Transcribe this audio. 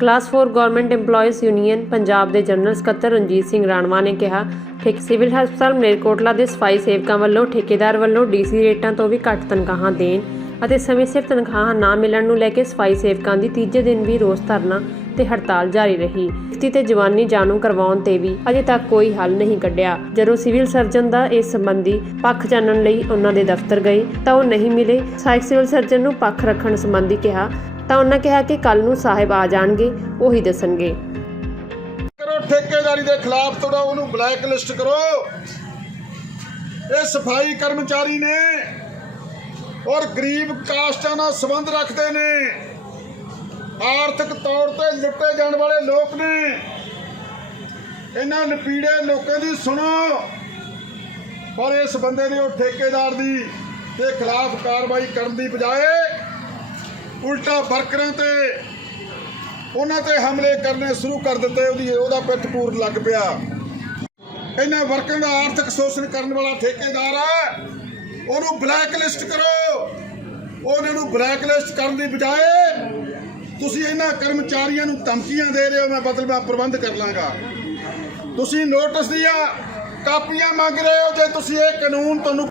Class 4 government EMPLOYEES union Punjab ਦੇ general ਸਕੱਤਰ ਰਣਜੀਤ ਸਿੰਘ ਰਾਣਵਾ ਨੇ ਕਿਹਾ ਠੇਕ ਸਿਵਲ ਹਸਪਤਾਲ ਮਲੇਰਕੋਟਲਾ ਦੇ ਸਫ਼ਾਈ ਸੇਵਕਾਂ ਵੱਲੋਂ ਠੇਕੇਦਾਰ ਵੱਲੋਂ ਡੀਸੀ ਰੇਟਾਂ ਤੋਂ ਵੀ ਘੱਟ ਤਨਖਾਹਾਂ ਦੇਣ ਅਤੇ ਸਮੇਂ ਸਿਰ ਤਨਖਾਹਾਂ ਨਾ ਮਿਲਣ ਨੂੰ ਲੈ ਕੇ ਸਫ਼ਾਈ ਸੇਵਕਾਂ ਦੀ ਤੀਜੇ ਦਿਨ ਵੀ ਰੋਸ ਧਰਨਾ ਤੇ ਹੜਤਾਲ ਜਾਰੀ ਰਹੀ। ਸਥਿਤੀ ਤੇ ਜਵਾਨੀ ਜਾਣੂ ਕਰਵਾਉਣ ਤੇ ਵੀ ਅਜੇ ਤੱਕ ਕੋਈ ਹੱਲ ਨਹੀਂ ਕੱਢਿਆ। ਜਦੋਂ ਸਿਵਲ ਸਰਜਨ ਦਾ ਇਸ ਸੰਬੰਧੀ ਪੱਖ ਜਾਣਨ ਲਈ ਉਹਨਾਂ ਦੇ ਦਫ਼ਤਰ ਗਏ ਤਾਂ ਉਹ ਨਹੀਂ ਮਿਲੇ। ਸਹਾਇਕ ਸਿਵਲ ਸਰਜਨ ਨੂੰ ਪੱਖ ਰੱਖਣ ਸੰਬੰਧੀ ਕਿਹਾ ਤਾਂ ਉਹਨਾਂ ਕਿਹਾ ਕਿ ਕੱਲ ਨੂੰ ਸਾਹਿਬ ਆ ਜਾਣਗੇ, ਉਹੀ ਦੱਸਣਗੇ। ਕਰੋ, ਠੇਕੇਦਾਰੀ ਦੇ ਖਿਲਾਫ ਤੋੜੋ ਉਹਨੂੰ ਬਲੈਕ ਲਿਸਟ ਕਰੋ। ਇਹ ਸਫ਼ਾਈ ਕਰਮਚਾਰੀ ਨੇ ਔਰ ਗਰੀਬ ਕਾਸਟਾਂ ਨਾਲ ਸੰਬੰਧ ਰੱਖਦੇ ਨੇ। ਆਰਥਿਕ ਤੌਰ ਤੇ ਲੁੱਟੇ ਜਾਣ ਵਾਲੇ ਲੋਕ ਨੇ। ਇਹਨਾਂ ਨਪੀੜੇ ਲੋਕਾਂ ਦੀ ਸੁਣੋ। ਪਰ ਇਸ ਬੰਦੇ ਨੇ ਉਹ ਠੇਕੇਦਾਰ ਦੀ ਦੇ ਖਿਲਾਫ ਕਾਰਵਾਈ ਕਰਨ ਦੀ ਬਜਾਏ ਉਲਟਾ ਵਰਕਰਾਂ ਤੇ ਉਹਨਾਂ ਤੇ ਹਮਲੇ ਕਰਨੇ ਸ਼ੁਰੂ ਕਰ ਦਿੱਤੇ। ਉਹਦੀ ਉਹਦਾ ਪਿੱਠ ਪੂਰ ਲੱਗ ਪਿਆ। ਇਹਨਾਂ ਵਰਕਰਾਂ ਦਾ ਆਰਥਿਕ ਸ਼ੋਸ਼ਣ ਕਰਨ ਵਾਲਾ ਠੇਕੇਦਾਰ ਹੈ ਉਹਨੂੰ ਬਲੈਕ ਲਿਸਟ ਕਰੋ। ਉਹਨਾਂ ਨੂੰ ਬਲੈਕ ਲਿਸਟ ਕਰਨ ਦੀ ਬਜਾਏ ਤੁਸੀਂ ਇਹਨਾਂ ਕਰਮਚਾਰੀਆਂ ਨੂੰ ਧਮਕੀਆਂ ਦੇ ਰਹੇ ਹੋ, ਮੈਂ ਬਦਲ ਮੈਂ ਪ੍ਰਬੰਧ ਕਰ ਲਾਂਗਾ। ਤੁਸੀਂ ਨੋਟਿਸ ਦੀਆਂ ਕਾਪੀਆਂ ਮੰਗ ਰਹੇ ਹੋ, ਜੇ ਤੁਸੀਂ ਇਹ ਕਾਨੂੰਨ ਤੁਹਾਨੂੰ